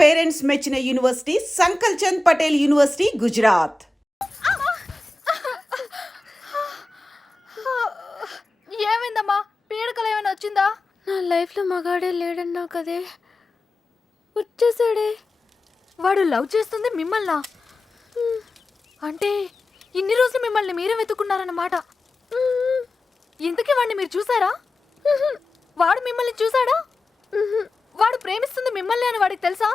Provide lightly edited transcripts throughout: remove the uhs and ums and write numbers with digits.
Parents మెచ్చిన university సంకల్ Chand Patel university Gujarat. ఏమైందమ్మా? పీడకలు ఏమైనా వచ్చిందా? నా లైఫ్లో మగాడే లేడన్నావు కదే, వచ్చేసాడే. వాడు లవ్ చేస్తుంది మిమ్మల్నా? అంటే ఇన్ని రోజులు మిమ్మల్ని మీరే వెతుకున్నారన్నమాట. ఇంతకీ వాడిని మీరు చూసారా? వాడు మిమ్మల్ని చూసాడా? వాడు ప్రేమిస్తుంది మిమ్మల్ని అని వాడికి తెలుసా?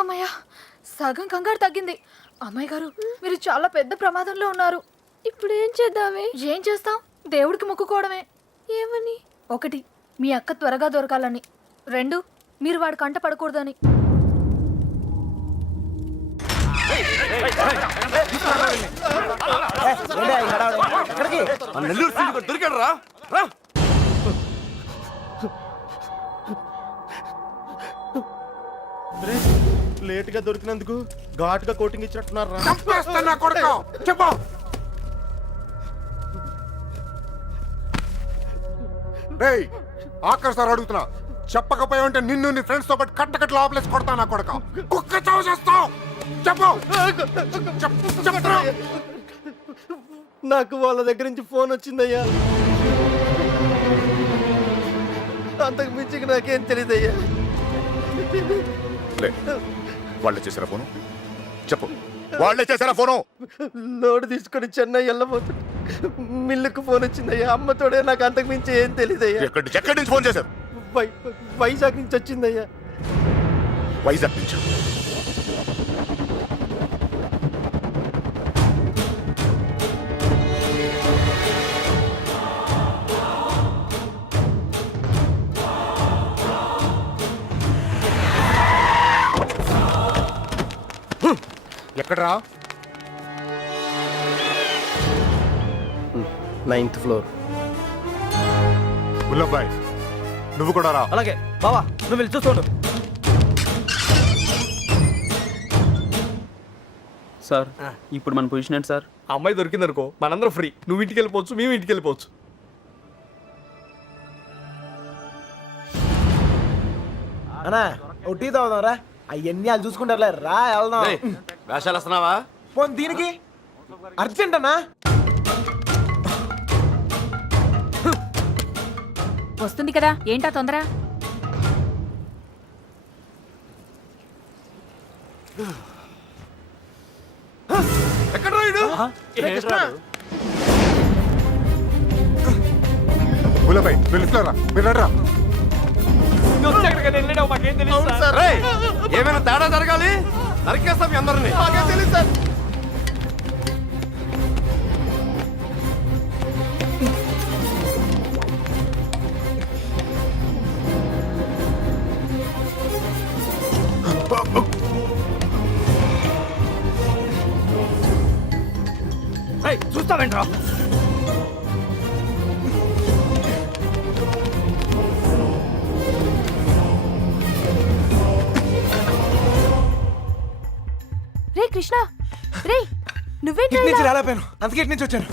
అమ్మయ్య, సగం కంగారు తగ్గింది. అమ్మాయి గారు, మీరు చాలా పెద్ద ప్రమాదంలో ఉన్నారు. ఇప్పుడు ఏం చేద్దామే? ఏం చేస్తాం? దేవుడికి మొక్కుకోవడమే. ఏమని? 1, మీ అక్క త్వరగా దొరకాలని. 2, మీరు వాడి కంట పడకూడదని. లేట్ గా దొరికినందుకు ఘాటుగా కోటింగ్ ఇచ్చినట్టున్నారా? చెప్పు. ఆఖరి సార్ అడుగుతున్నా, చెప్పకపోయా ఉంటే నిన్ను నీ ఫ్రెండ్స్ తో పాటు కట్టకట్లు ఆపలేసి కొడతా నా కొడక. కుక్క చావు చేస్తావు. చెప్పు. చెప్తున్నా. నాకు వాళ్ళ దగ్గర నుంచి ఫోన్ వచ్చిందయ్యా. అంతకు మించి నాకేం తెలియదయ్యా. వాళ్ళే చేశారా ఫోను? చెప్పు, వాళ్ళే చేశారా ఫోను? లోడ్ తీసుకొని చెన్నై వెళ్ళబోతుంది. మిల్లుకు ఫోన్ వచ్చిందయ్యా. అమ్మతోడే, నాకు అంతకు మించి ఏం తెలియదయ్యా. ఎక్కడి నుంచి ఫోన్ చేశారు? వైజాగ్ నుంచి వచ్చిందయ్యా. వైజాగ్ నుంచి? ఎక్కడరా? 9th floor. గుల్లబ్బాయ్, నువ్వు కూడా రా. అలాగే బావా, నువ్వు వెళ్ళి చూసుకోండు. సార్, ఇప్పుడు మన పొజిషన్ ఏంటి సార్? అమ్మాయి దొరికిందనుకో మనందరం ఫ్రీ. నువ్వు ఇంటికి వెళ్ళిపోవచ్చు, మేము ఇంటికి వెళ్ళిపోవచ్చు. అన్నా టీ తాగుదాంరా. అవన్నీ వాళ్ళు చూసుకుంటారులే, రా వెళ్దాం. వేషాలు వస్తున్నావా? పోనీ దీనికి అర్జెంట్ అన్నా. వస్తుంది కదా, ఏంటా తొందర? ఎక్కడ రాయుడు? గుల్లబ్బాయ్, పిలుస్తారా? మీరు రా. ఏమైనా తేడా జరగాలి, నరికేస్తాం మీ అందరినీ. తెలియదు సార్. చూస్తావేంట్రా? రే కృష్ణ, రే నువ్వేంటి? ఇటు నుంచి రాలేపోయాను, అందుకే ఇటు నుంచి వచ్చాను.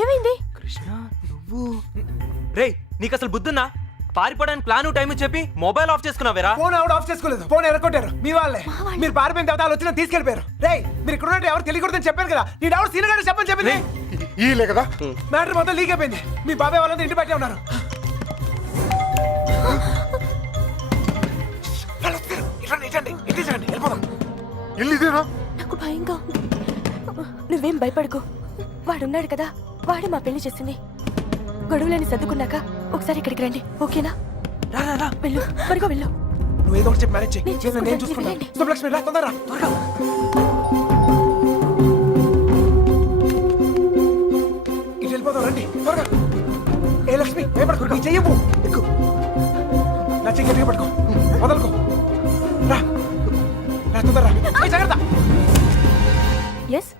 ఏమైంది? కృష్ణ, నువ్వు రే, నీకు అసలు బుద్ధున్నా? పారిపోవడానికి ప్లాన్ టైం చెప్పి మొబైల్ ఆఫ్ చేసుకున్నావేరా? ఫోన్ ఆవిడ ఆఫ్ చేసుకోలేదు, ఫోన్ ఎరగొట్టారు మీ వాళ్ళే. మీరు పారిపోయిన తర్వాత వాళ్ళు వచ్చిన తీసుకెళ్ళిపోయారు. రే, మీరు ఇక్కడ ఉన్నట్టు ఎవరు తెలియకూడదని చెప్పాను కదా. నీ ఎవరు సీనియర్ గారు చెప్పని చెప్పింది. ఈలే కదా మ్యాటర్ మొత్తం లీక్ అయిపోయింది. మీ బాబాయ్ వాళ్ళంతా ఇంటి బయటే ఉన్నారు. ఇల్లు ఇదేనా? నాకు భయంగా ఉంది. నువ్వేం భయపడకు, వాడున్నాడు కదా, వాడే మా పెళ్లి చేసింది. గొడవలని సర్దుకున్నాక ఒకసారి ఇక్కడికి రండి, ఓకేనా? రా, వెళ్ళు, త్వరగా వెళ్ళు. నువ్వు ఏదో ఒకటి చెప్పి మ్యారేజ్ నేను చేయి, నేను చూసుకుంటాను. వెళ్ళండి. శుభలక్ష్మి, రా తొందరగా, త్వరగా. ఇటు వెళ్ళిపోదాం, రండి త్వరగా. ఏ లక్ష్మి, భయపడకు, నీ చెయ్యవు. ఎక్కు, నా చెయ్యి గట్టిగా పట్టుకో, వదలుకో. రా తొందరరా, జాగ్రత్త. ఎస్,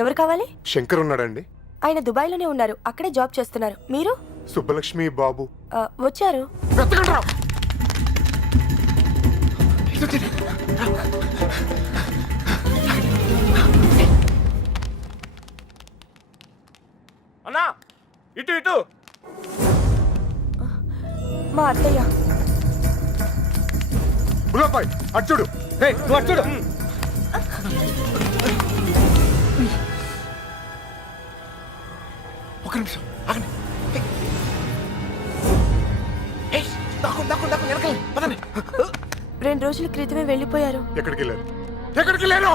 ఎవరు కావాలి? శంకర్ ఉన్నాడండి. ఆయన దుబాయ్లోనే ఉన్నారు, అక్కడే జాబ్ చేస్తున్నారు. మీరు? సుబ్బలక్ష్మి బాబు వచ్చారు. వెతకండి రా. అన్నా, ఇటు. మా అత్తయ్య. బుల్లబాయ్ అటు చూడు. రేయ్, నువ్వు అటు చూడు. ఒక నిమిషం ఆగండి. ఏయ్, దాక్కోండి, వెనకాల పదండి. 2 రోజుల క్రితమే వెళ్ళిపోయారు. ఎక్కడికి వెళ్ళారు? ఎక్కడికి వెళ్ళారు?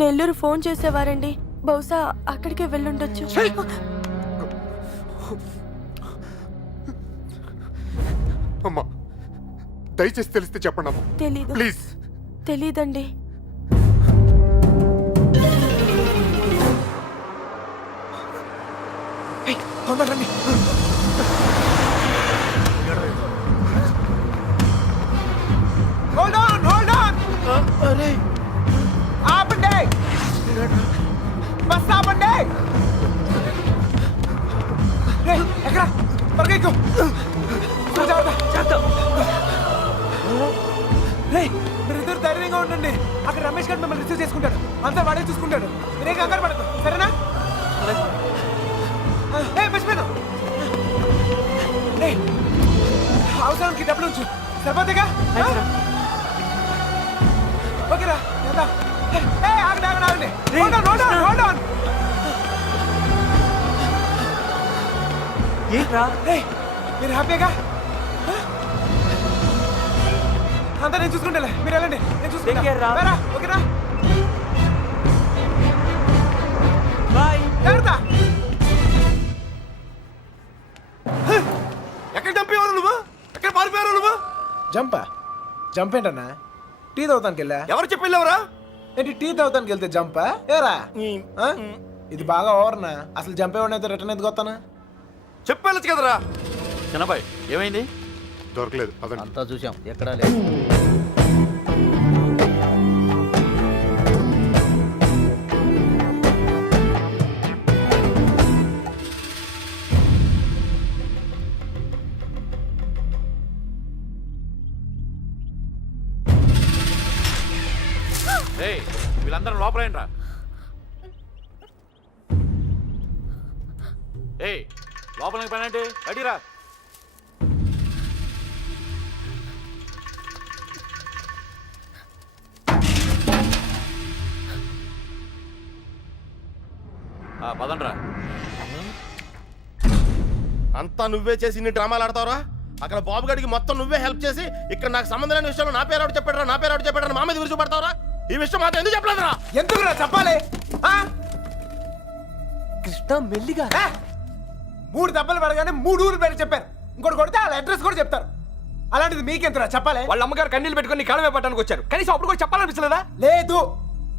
నెల్లూరు ఫోన్ చేసేవారండి. బహుశా అక్కడికే వెళ్ళుండొచ్చు. అమ్మా దయచేసి తెలిస్తే చెప్పండి అమ్మా తెలీదు. ప్లీజ్. తెలీదండి. ఏయ్, తొందరగా రండి. Hold on. అరే ఆపండి. బస్ ఆపండి. రేయ్, ఎక్కడ? త్వరగా ఎక్కు. రేయ్, మీరిద్దరు ధైర్యంగా ఉండండి. అక్కడ రమేష్ గారు మిమ్మల్ని రిసీవ్ చేసుకుంటాడు. అంతా వాడే చూసుకుంటాడు. మీరే కంగారు పడకు, సరేనా? మర్చిపోయాను. రేయ్, అవసరానికి డబ్బులు ఉంచు. సరిపోతేగా? ఓకేరా, వెళ్దాం. ఆగండి. Hold on. ఏంట్రా? రేయ్, మీరు హ్యాపీగా? అంతా నేను చూసుకుంటా. మీరు వెళ్ళండి, నేను Take care రా. చూసుకుంటా. ఓకేనా? బాయ్. జాగ్రత్త. ఎక్కడ చంపేవారు నువ్వు? ఎక్కడ పారిపోయారు నువ్వు? జంప్ ఏంటన్నా? టీ తాగుతానికి వెళ్ళా. ఎవరు చెప్పి వెళ్ళావురా? ఏంటి టీ తాగుతానికి వెళ్తే జంపా? ఏరా ఆ? ఇది బాగా ఓవర్నా. అసలు జంప్ ఏమన్నా రిటర్న్ ఎందుకు వస్తానా? చెప్పేళ్ళచ్చు కదరా. చిన్నబాయ్ ఏమైంది? దొరకలేదు అదండి. అంతా చూసాం, ఎక్కడా లేదు. వీళ్ళందరూ లోపలేంట్రా. ఏయ్, లోపలికి పని అంటే అడిరా. పదండ్రా. అంతా నువ్వే చేసి ఇన్ని డ్రామాలు ఆడతావురా? అక్కడ బాబు గడికి మొత్తం నువ్వే హెల్ప్ చేసి ఇక్కడ నాకు సంబంధం లేని విషయంలో నా పేరు చెప్పాడు మా మీద విరుచుపడతావురా? ఈ విషయం మాత్రం ఎందుకు చెప్పలేదురా? ఎందుకురా చెప్పాలి? ఆ? కృష్ణ మెల్లిగా 3 దెబ్బలు పడగానే 3 ఊరు పేరు చెప్పారు. ఇంకోటి కొడితే వాళ్ళ అడ్రస్ కూడా చెప్తారు. అలాంటిది మీకెంతరా చెప్పాలి? వాళ్ళ అమ్మగారు కన్నీళ్ళు పెట్టుకుని కాలమే పట్టడానికి వచ్చారు. కనీసం అప్పుడు కూడా చెప్పాలనిపించలేదా? లేదు,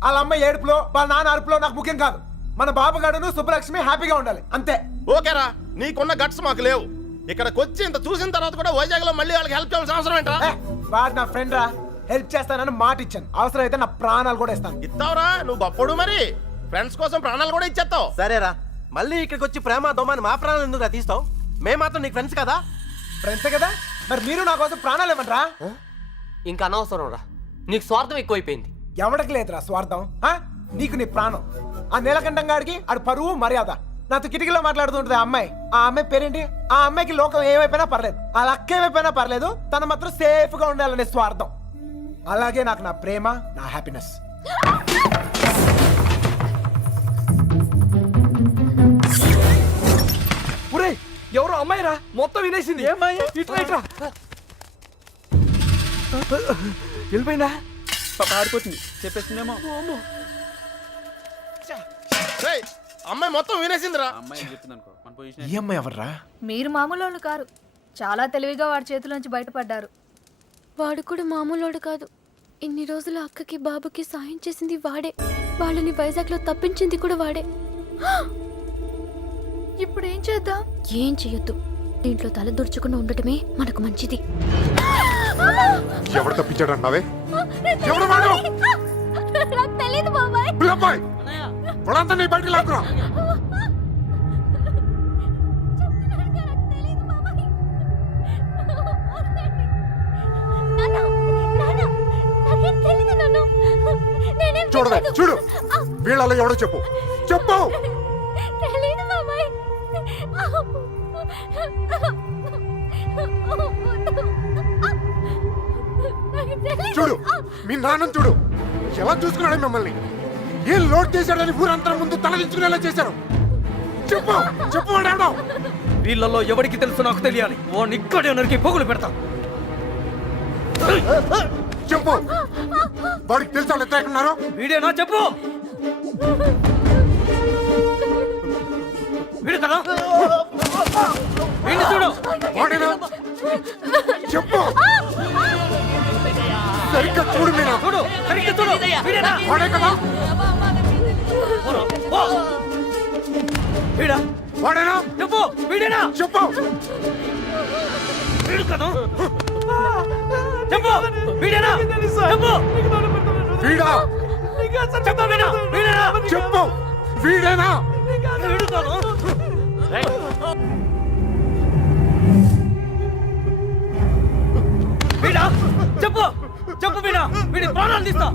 వాళ్ళ అమ్మ ఏడుపులో వాళ్ళ నాన్న అరుపులో నాకు ముఖ్యం కాదు. మన బాబుగాడును సుబ్బలక్ష్మి హ్యాపీగా ఉండాలి అంతే. ఓకేరా, నీకున్న గట్స్ మాకు లేవు. ఇక్కడికి వచ్చి ఇంత చూసిన తర్వాత కూడా వైజాగ్ లో మళ్ళీ వాళ్ళకి హెల్ప్ చేయాల్సిన అవసరం ఏంట్రా? వాడు నా ఫ్రెండ్ రా, హెల్ప్ చేస్తానని మాట ఇచ్చాను. అవసరం అయితే నా ప్రాణాలు కూడా ఇస్తాను. ఇస్తావురా? నువ్వు గొప్పడు మరి. ఫ్రెండ్స్ కోసం ప్రాణాలు కూడా ఇచ్చేస్తావు. సరేరా, మళ్ళీ ఇక్కడికి వచ్చి ప్రేమ దోమని మా ప్రాణాలు ఎందుకు తీస్తావు? మేము మాత్రం నీకు ఫ్రెండ్స్ కదా. ఫ్రెండ్సే కదా, మరి మీరు నా కోసం ప్రాణాలు ఇవ్వండిరా. ఇంకా అనవసరం రా, నీకు స్వార్థం ఎక్కువైపోయింది. ఎవడికి లేదురా స్వార్థం. నీకు నీ ప్రాణం. ఆ నీలకంఠం గాడికి ఆడు పరువు మర్యాద. నాతో కిటికీలో మాట్లాడుతుంటది ఆ అమ్మాయి. ఆ అమ్మాయి పేరేంటి? ఆ అమ్మాయికి లోకం ఏమైపోయినా పర్లేదు, ఆ లక్క ఏమైపోయినా పర్లేదు, తన మాత్రం సేఫ్ గా ఉండాలనే స్వార్థం. అలాగే నాకు నా ప్రేమ, నా హ్యాపీనెస్. ఎవరో అమ్మాయి రా, మొత్తం వినేసింది. వెళ్ళిపోయిందా? పారిపోతుంది చెప్పేసిందేమో. అమ్మాయి మొత్తం వినేసిందిరా. అమ్మాయి చెప్తుంది అనుకో మన పొజిషన్. ఈ అమ్మాయి ఎవర్రా? మీరు మామూలు వాళ్ళు కారు. చాలా తెలివిగా వాడి చేతిలోంచి బయటపడ్డారు. వాడు కూడా మామూలోడు కాదు. ఇన్ని రోజులు అక్కకి బాబుకి సాయం చేసింది వాడే. వాళ్ళని వైజాగ్లో తప్పించింది కూడా వాడే. ఇప్పుడు ఏం చేద్దాం? ఏం చెయ్యొద్దు. దీంట్లో తల దుర్చకుండా ఉండటమే మనకు మంచిది. ఎవరు తప్పించాడు అన్నావే? ఎవరు వాడు? బుల్లబాయ్, వాళ్ళంతా నీ బయటికి లాక్కురా. చూడవే, చూడు, వీళ్ళలో ఎవడో చెప్పు. చూడు మీ నాన్న చూడు ఎలా చూసుకున్నాడు మిమ్మల్ని ఏం లోడ్ చేశాడని ఊరంతా ముందు తలదించుకునేలా చేశారు చెప్పు చెప్పు వాడు వీళ్ళల్లో ఎవరికి తెలుసు నాకు తెలియాలి వాడిని ఇక్కడే నరికి పొగులు పెడతా చెప్పు వాడికి తెలుసు వాళ్ళు ఎట్లా ఉన్నారు వీడేనా చెప్పు వీడు కదా వీడిని చూడు వాడేనా చెప్పు సరిగ్గా చూడు మీనా చూడు సరిగ్గా చూడు వీడేనా వాడే కదా వీడా వాడేనా చెప్పు వీడేనా చెప్పు వీడు కదా చెప్పు వీడేనా చెప్పు వీడా చెప్పు వీడా వీడేనా చెప్పు వీడేనా వీడు కదా వీడా చెప్పు చెప్పు వీడా వీడి ప్రాణాలు తీస్తా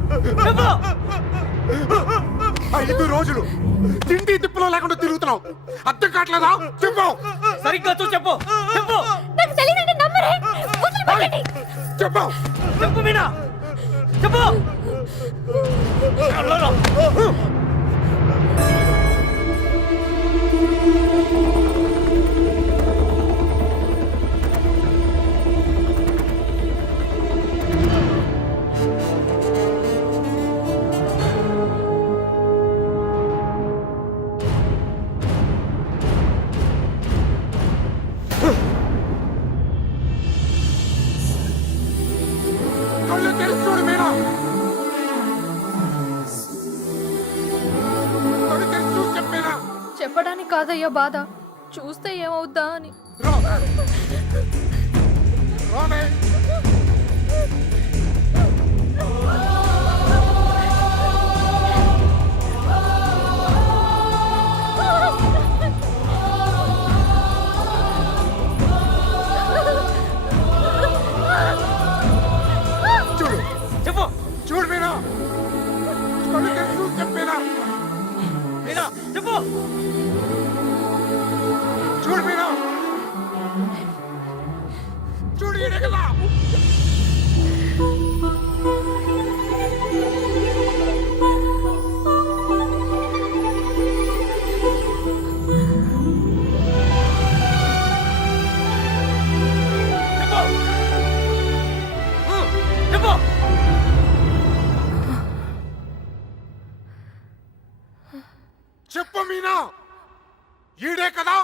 చెప్పు 5 రోజులు తిండి తిప్పులో లేకుండా తిరుగుతున్నావు అర్థం కావట్లేదా చెప్పు సరిగ్గా చూ చెప్పు చెప్పు నాకు తెలియదంటే నమ్మరే వదిలిపెట్టండి. చెప్పు చెప్పు వీడా చెప్పు కళ్ళు తెరిచి చూడు మీనా కళ్ళు తెరిచి చూసి చెప్పేనా చెప్పడానికి కాదయ్యా బాధ చూస్తే ఏమవుద్దా అని రామే చూడు చెప్పు చూడు మీనా కళ్ళు తెరిచి చూసి చెప్పేనా వీడా చెప్పు చూడు మీనా చూడు ఈడే కదా చెప్పు చెప్పు మీనా ఈడే కదా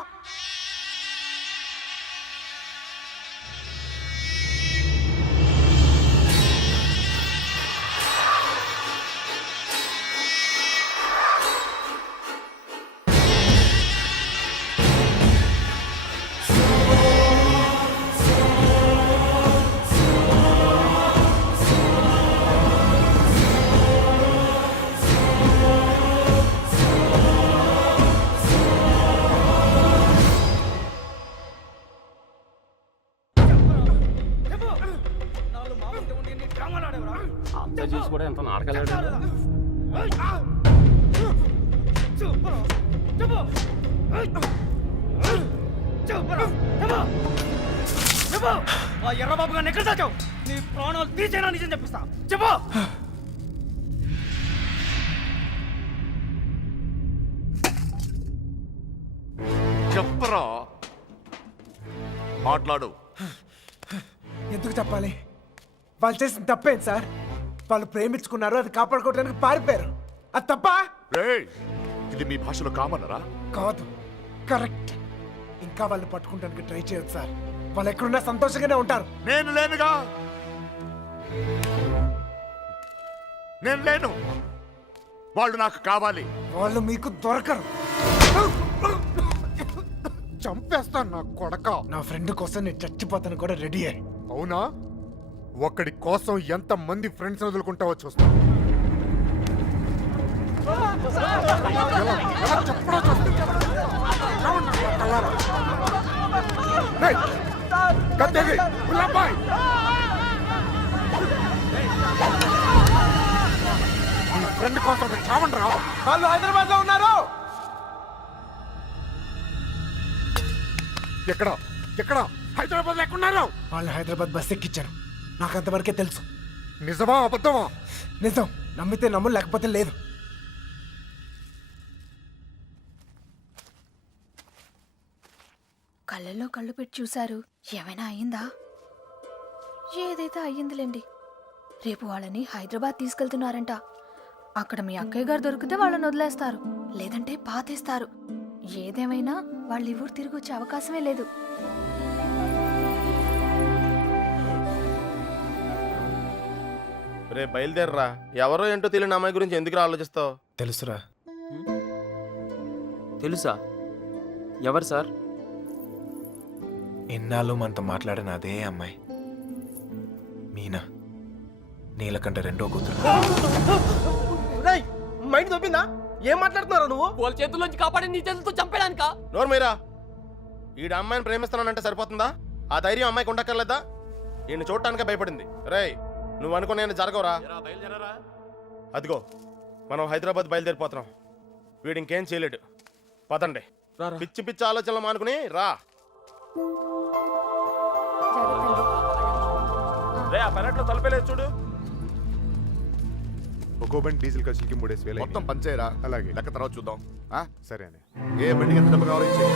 అంతా చూసి కూడా ఎంత నాటకాలు ఎర్రబాబు గారిని ఎక్కడ దాచావు నీ ప్రాణాలు తీసేనా నిజం చెప్పిస్తా చెప్పు చెప్పరా మాట్లాడు ఎందుకు చెప్పాలి వాళ్ళు చేసిన తప్పేంటి సార్ వాళ్ళు ప్రేమించుకున్నారు అది కాపాడుకోవడానికి పారిపోయారు అది తప్ప రేయ్ ఇది మీ భాషలో కామనరా కాదు కరెక్ట్ ఇంకా వాళ్ళు పట్టుకుంటానికి ట్రై చేయొచ్చు సార్ వాళ్ళు ఎక్కడున్నా సంతోషంగానే ఉంటారు నేను లేనుగా నేను లేను వాళ్ళు నాకు కావాలి వాళ్ళు మీకు దొరకరు చంపేస్తాను నా కొడక నా ఫ్రెండ్ కోసం నేను చచ్చిపోతాను కూడా రెడీ అయ్యి అవునా ఒక్కడి కోసం ఎంత మంది ఫ్రెండ్స్ వదులుకుంటావో చూస్తా ఎలా చెప్పడా చూస్తా. చావండి నా కళ్ళారా. రేయ్, కత్తేది, గులాబాయ్. నీ ఫ్రెండ్ కోసం చావండి రా. వాళ్ళు హైదరాబాద్ లో ఉన్నారు ఎక్కడ ఎక్కడ హైదరాబాద్ ఎక్కడున్నారు? వాళ్ళు హైదరాబాద్ బస్ ఎక్కించారు నాకు అంతవరకే తెలుసు నిజమా అబద్ధమా? నిజం. నమ్మితే నమ్ము, లేకపోతే లేదు. కళ్ళల్లో కళ్ళు పెట్టి చూశారు. ఏమైనా అయ్యిందా? ఏదైతే అయ్యిందిలేండి. రేపు వాళ్ళని హైదరాబాద్ తీసుకెళ్తున్నారంట. అక్కడ మీ అక్కయ్య గారు దొరికితే వాళ్ళని వదిలేస్తారు, లేదంటే పాతేస్తారు. ఏదేమైనా వాళ్ళు ఈ ఊరు తిరిగి వచ్చే అవకాశమే లేదు. రే బయలుదేరరా. ఎవరో ఏంటో తెలియని అమ్మాయి గురించి ఎందుకు ఆలోచిస్తావు? తెలుసురా. తెలుసా? ఎవరు సార్? ఎన్నాళ్ళు మనతో మాట్లాడిన అదే అమ్మాయి, మీనా, నీలకంఠ రెండో కూతురు. మైండ్ దొబ్బిందా? ఏం మాట్లాడుతున్నారా నువ్వు? వాళ్ళ చేతుల్లోంచి కాపాడి నీ చేతులతో చంపేడానికా? నోరు మీరా. ఈడ అమ్మాయిని ప్రేమిస్తున్నానంటే సరిపోతుందా? ఆ ధైర్యం అమ్మాయికి ఉండక్కర్లేదా? ఈయన చూడటానికే భయపడింది. రేయ్, నువ్వు అనుకునే జరగవురా. అదిగో మనం హైదరాబాద్ బయలుదేరిపోతున్నాం. వీడు ఇంకేం చేయలేడు. పదండి. పిచ్చి పిచ్చి ఆలోచనలు మానుకుని రా. రే, ఆ పెరట్లో తలపేలేదు చూడు. ఒక్కో బండి డీజిల్ ఖర్చులకి 3,000 మొత్తం పంచేయరా. అలాగే. లెక్క తర్వాత చూద్దాం. ఆ? సరే అని. ఏ బండికి ఎంత డబ్బు కావాలో ఇచ్చేయ్.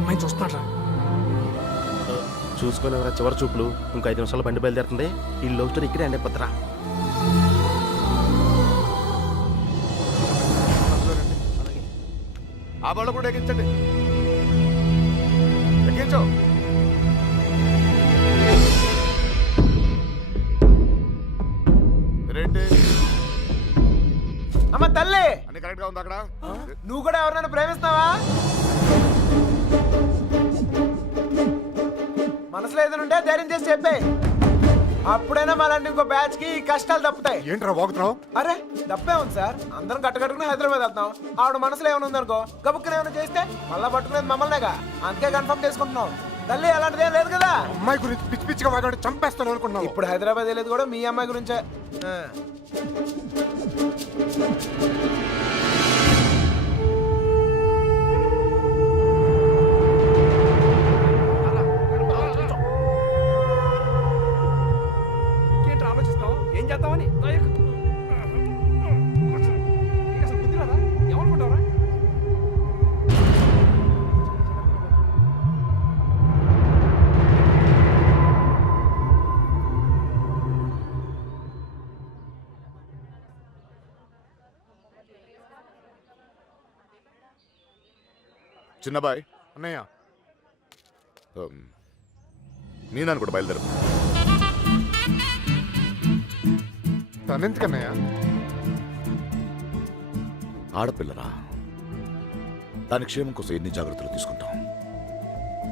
అమ్మాయి చూస్తున్నారా? చూసుకునేవరా చివరి చూపులు. ఇంకో 5 నిమిషాలు బండి బయలుదేరుతుంది. ఈ లవ్ స్టోరీ ఇక్కడే అండి పత్రా. ఆ బళ్ళు కూడా ఎక్కించండి. ఎక్కించు. రేంటి అమ్మ తల్లి, అన్ని కరెక్ట్ గా ఉంది అక్కడ? నువ్వు కూడా ఎవరినైనా ప్రేమిస్తావా? మనసులో ఏదైనా ఉంటే ధైర్యం చేసి చెప్పే. అప్పుడైనా మళ్ళీ ఇంకో బ్యాచ్ కి ఈ కష్టాలు తప్పుతాయి. ఏంట్రా వాగుతున్నావు? అరే తప్పే ఉంది సార్. అందరం కట్టుకట్టుకుని హైదరాబాద్ వెళ్తాం. ఆవిడ మనసులో ఏమైనా ఉందనుకో, గబుక్కున ఏమైనా చేస్తే మళ్ళా పట్టుకునేది మమ్మల్నేగా. అందుకే కన్ఫర్మ్ చేసుకుంటున్నాం. తల్లి అలాంటిదేం లేదు కదా. అమ్మాయి గురించి పిచ్చి పిచ్చిగా వాగాడు, చంపేస్తాను అనుకున్నావు. ఇప్పుడు హైదరాబాద్ వెళ్ళేది కూడా మీ అమ్మాయి గురించే. ఆ. ఏంటి ఆలోచిస్తావు? ఏం చేద్దామని? అసలు బుద్ధి రాదా? ఏమనుకుంటావరా? చిన్నబాయ్, అన్నయ్య, మీనాను కూడా బయలుదేరు. తనెందుకన్నయ్య? ఆడపిల్లరా, దాని క్షేమం కోసం ఎన్ని జాగ్రత్తలు తీసుకుంటాం.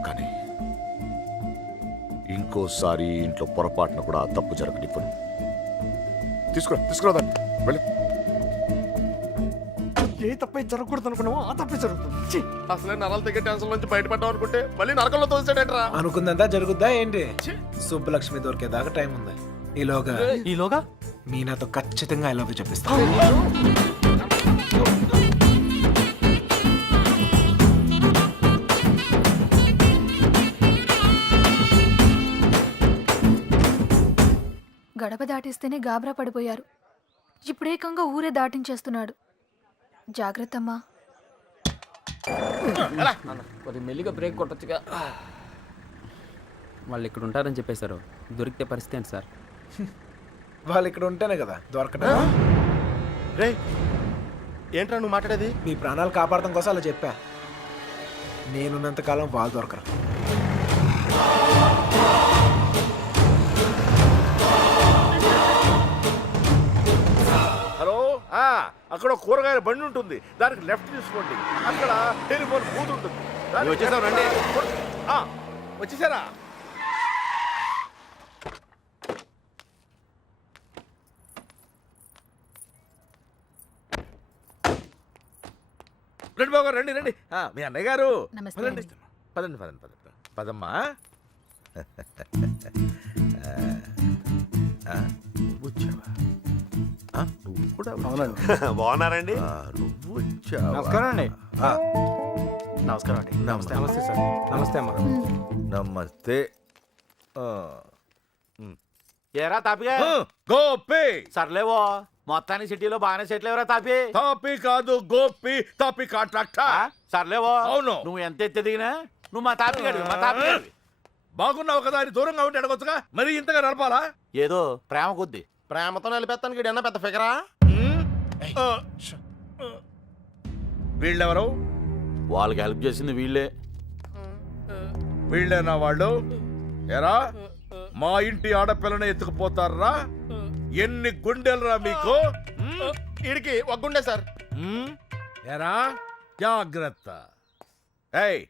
కానీ ఇంకోసారి ఇంట్లో పొరపాటున కూడా ఆ తప్పు జరగనివ్వను. తీసుకురా దాన్ని. వెళ్ళి. ఏ తప్పే జరగకూడదు అనుకున్నావో ఆ తప్పే జరుగుతుంది. అసలే నరాలు తెగే టెన్షన్ నుంచి బయటపడ్డాం అనుకుంటే మళ్ళీ నరకంలో తోసాడేట్రా. అనుకుందంతా జరుగుద్దా ఏంటి? సుబ్బలక్ష్మి దొరికేదాకా టైం ఉంది. ఈలోగా మీనాతో ఖచ్చితంగా ఐ లవ్ యూ చెప్పిస్తా. గడప దాటిస్తేనే గాబరా పడిపోయారు. ఇప్పుడేకంగా ఊరే దాటించేస్తున్నాడు. జాగ్రత్తమ్మా. కొద్ది మెల్లిగా బ్రేక్ కొట్టొచ్చుగా. వాళ్ళు ఇక్కడ ఉంటారని చెప్పేశారు. దొరికితే పరిస్థితి ఏంటి సార్? వాళ్ళు ఇక్కడ ఉంటేనే కదా దొరకటం. రే, ఏంట్రా నువ్వు మాట్లాడేది? మీ ప్రాణాలు కాపాడటం కోసం అలా చెప్పా. నేనున్నంత కాలం వాళ్ళు దొరకరు. హలో, అక్కడ కూరగాయల బండి ఉంటుంది, దానికి లెఫ్ట్ తీసుకోండి. అక్కడ టెలిఫోన్ బూత్ ఉంటుంది. వచ్చేసావు రండి. వచ్చేసారా? రండి బాబు గారు, రండి రండి. మీ అన్నయ్య గారు. నమస్తే పదండి అండి. పదండి పదండి పదండి పదమ్మా. వచ్చావా? నువ్వు కూడా బాగున్నారండి? నువ్వు వచ్చావా? నమస్కారం అండి. నమస్కారం అండి నమస్తే నమస్తే సార్ నమస్తే అమ్మా నమస్తే ఏరా తాపిగా గోపి సర్లేవో మొత్తానికి సిటీలో బాగానే సెటిల్ ఎవరా తాపి తాపి కాదు గోపి తాపి కాంట్రాక్టర్ సర్లేవో అవును. నువ్వు ఎంత ఎత్తి దిగినా నువ్వు మా తాపి గడివి మా తాపి గడివి బాగున్నావు కదా అని దూరంగా ఉంటే అడగొచ్చుగా మరి ఇంతగా నడపాలా ఏదో ప్రేమ కొద్ది ప్రేమతో నిలిపేస్తానికి ఈడన్నా పెద్ద ఫిగరా వీళ్ళెవరు వాళ్ళకి హెల్ప్ చేసింది వీళ్ళే వీళ్ళేనా వాళ్ళు ఎరా మా ఇంటి ఆడపిల్లని ఎత్తుకుపోతారా ఎన్ని గుండెలరా మీకు ఈడికి ఒగ్గుండే సార్ ఎరా జాగ్రత్త ఏయ్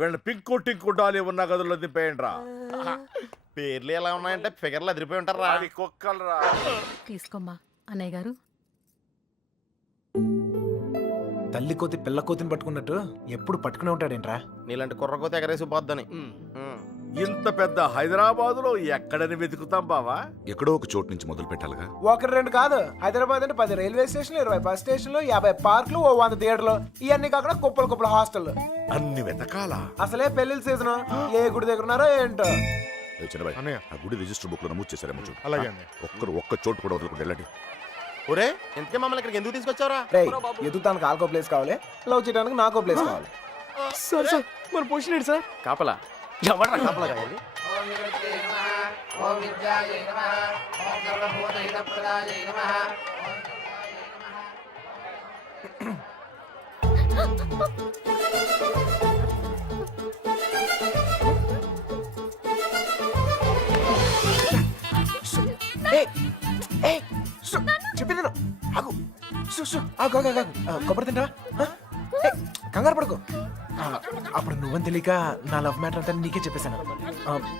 వీళ్ళ పింకు టింకు డాలి ఉన్న గదుల్లో దింపేయండి రా పేర్లు ఎలా ఉన్నాయంటే ఫిగర్లు అదిరిపోయి ఉంటారా కుక్కలరా తీసుకోమ్మా అన్నయ్య గారు. తల్లి కోతి పిల్ల కోతిని పట్టుకున్నట్టు ఎప్పుడు పట్టుకునే ఉంటాడేంట్రా నీలాంటి కుర్రకోత ఎగరేసి పోద్దని ఇంత పెద్ద హైదరాబాద్ లో ఎక్కడని వెతుకుతాం బావా ఎక్కడో ఒక చోటు నుంచి మొదలు పెట్టాలిగా. ఒకటి రెండు కాదు హైదరాబాద్ అంటే 10 రైల్వే స్టేషన్లు 20 బస్ స్టేషన్లు 50 పార్కులు 100 థియేటర్లు ఇవన్నీ కాకుండా కుప్పల హాస్టల్. అన్ని వెతకాలా అసలే పెళ్లిళ్ళ సీజన్ ఏ గుడి దగ్గర ఉన్నారో ఏంటో. అన్నయ్య ఆ గుడి రిజిస్టర్ బుక్ లో నమోదు చేశారేమో చూడు అలాగే అన్నయ్య. ఒక్క చోటు కూడా వదలకుండా వెళ్ళండి ఒరే ఇంతకే మమ్మల్ని ఇక్కడికి ఎందుకు తీసుకొచ్చావురా రేయ్ ఎదుగుతానికి ఆల్కో ప్లేస్ కావాలి లవ్ చేయడానికి నాకో ప్లేస్ కావాలి. సార్ సార్ మన పొజిషన్ ఏంటి సార్? కాపలా ఎవడరా కాపలా కావాలి ఏయ్, ఏయ్, సు, చెప్పింది విను. ఆగు సు, సు, ఆగు, ఆగు, ఆగు, ఆగు. కొబ్బరి తింటావా? ఏయ్, కంగారు పడుకో. అప్పుడు నువ్వని తెలియక నా లవ్ మ్యాటర్ అంతా నీకే చెప్పేశాను.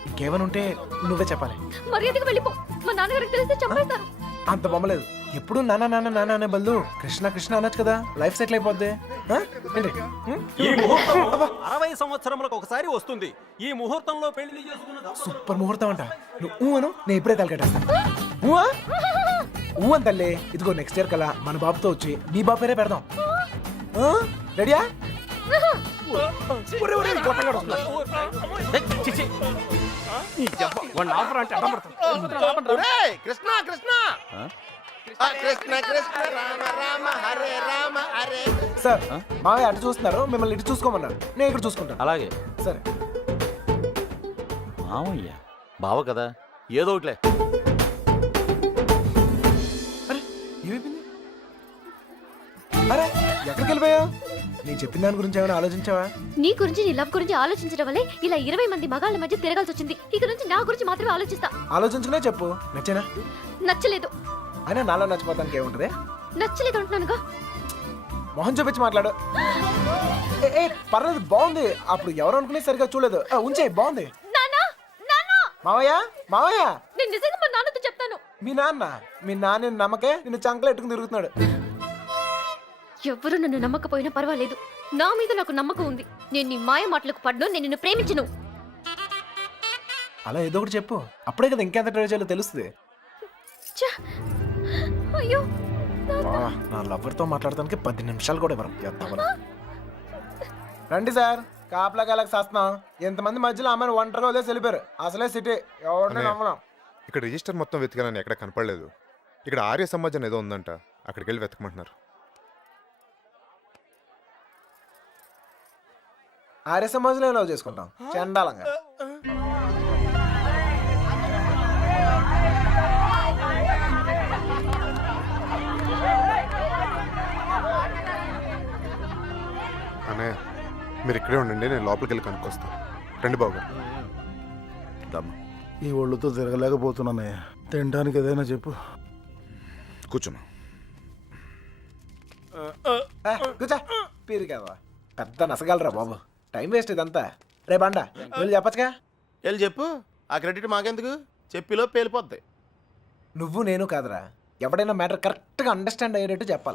ఇంకేమైనా ఉంటే నువ్వే చెప్పాలి. మర్యాదగా వెళ్ళిపో, మా నాన్నగారికి తెలిస్తే చంపేస్తారు. అంత బొమ్మలేదు. ఎప్పుడు నాన్న నాన్న నాన్న అనే బదులు కృష్ణ కృష్ణ అనొచ్చు కదా, లైఫ్ సెటిల్ అయిపోద్ది. ఆ? ఏంటి? ఈ ముహూర్తం 60 సంవత్సరములకు ఒకసారి వస్తుంది. ఈ ముహూర్తంలో పెళ్లి చేసుకున్న సూపర్ ముహూర్తం అంట. నువ్వు అను, నేను ఇప్పుడే తలకెట్టేస్తాను. ఊహా? ఊ అని తల్లి. ఇదిగో నెక్స్ట్ ఇయర్ కల్లా మన బాబుతో వచ్చి నీ బాబు పేరే పెడదాం. ఆ? రెడీయా? ఒరే, ఒరే, గొప్పగాడు వస్తున్నాడు. ఒరేయ్, కృష్ణ కృష్ణ కృష్ణ కృష్ణ రామ రామ హరే రామ హరే. సార్ మావయ్య అటు చూస్తున్నారు, మిమ్మల్ని ఇటు చూసుకోమన్నారు. నేను ఇక్కడ చూసుకుంటాను. అలాగే సరే. మామయ్య బావ కదా ఏదో ఒకట్లే. అరే ఏమైపోయింది? అరే ఎక్కడికి వెళ్ళిపోయావు? నేను చెప్పిన దాని గురించి ఏమైనా ఆలోచించావా? నీ గురించి నీ లవ్ గురించి ఆలోచించడం వల్లే ఇలా 20 మంది మగాళ్ళ మధ్య తిరగాల్సి వచ్చింది. ఇక నుంచి నా గురించి మాత్రమే ఆలోచిస్తా. ఆలోచించుకునే చెప్పు. నచ్చేనా? నచ్చలేదు. అయినా నాలో నచ్చిపోతానికి ఏముంటది? నచ్చలేదు అంటున్నానుగా. మొహం చూపించి మాట్లాడు. ఏ పర్లేదు, బాగుంది. అప్పుడు ఎవరు అనుకునే సరిగా చూడలేదు. ఉంచే, బాగుంది. నాన్నా, నాన్నా, మావయ్య మావయ్య నేను నిజంగా మా నాన్నతో చెప్తాను. మీ నాన్న నమ్మకే నిన్ను చంకలు ఎట్టుకుని తిరుగుతున్నాడు. ఎవరు నన్ను నమ్మకపోయినా పర్వాలేదు, నా మీద నాకు నమ్మకం ఉంది. నేను నీ మాయ మాటలకు పడ్ను, నేను నిన్ను ప్రేమించను. అలా ఏదో ఒకటి చెప్పు. అప్పుడే కదా ఇంకెంత ట్రై చేయాలో తెలుస్తుంది. ఛ! అయ్యో, నా లవర్తో మాట్లాడటానికి 10 నిమిషాలు కూడా ఇవ్వరు. రండి సార్, కాపలా గెలకి చేస్తున్నాం. ఎంతమంది మధ్యలో అమ్మాయిని ఒంటరిగా వదిలేసి వెళ్ళిపోయారు. అసలే సిటీ ఎవరిని నమ్మలేం. ఇక్కడ రిజిస్టర్ మొత్తం వెతికానని ఎక్కడ కనపడలేదు. ఇక్కడ ఆర్య సమాజం ఏదో ఉందంట, అక్కడికి వెళ్ళి వెతకమంటున్నారు. ఆర్య సమాజంలో లవ్ చేసుకుంటాం చండాలంగా. అన్నయ్య మీరు ఇక్కడే ఉండండి, నేను లోపలికి వెళ్ళి కనుక్కొస్తాను. రండి బాబు గారు. ఈ ఒళ్ళుతో తిరగలేకపోతున్నానయ్యా. తినడానికి ఏదైనా చెప్పు. కూర్చున్నా. కూర్చో. పీరు కదా పెద్ద నసగలరా బాబు. టైం వేస్ట్ ఇదంతా. రేపు అండ వెళ్ళి చెప్పచ్చుగా. వెళ్ళి చెప్పు, ఆ క్రెడిట్ మాకెందుకు, చెప్పిలో పేలిపోద్ది. నువ్వు నేను కాదురా, ఎవడైనా మ్యాటర్ కరెక్ట్గా అండర్స్టాండ్ అయ్యేటట్టు చెప్పాలి.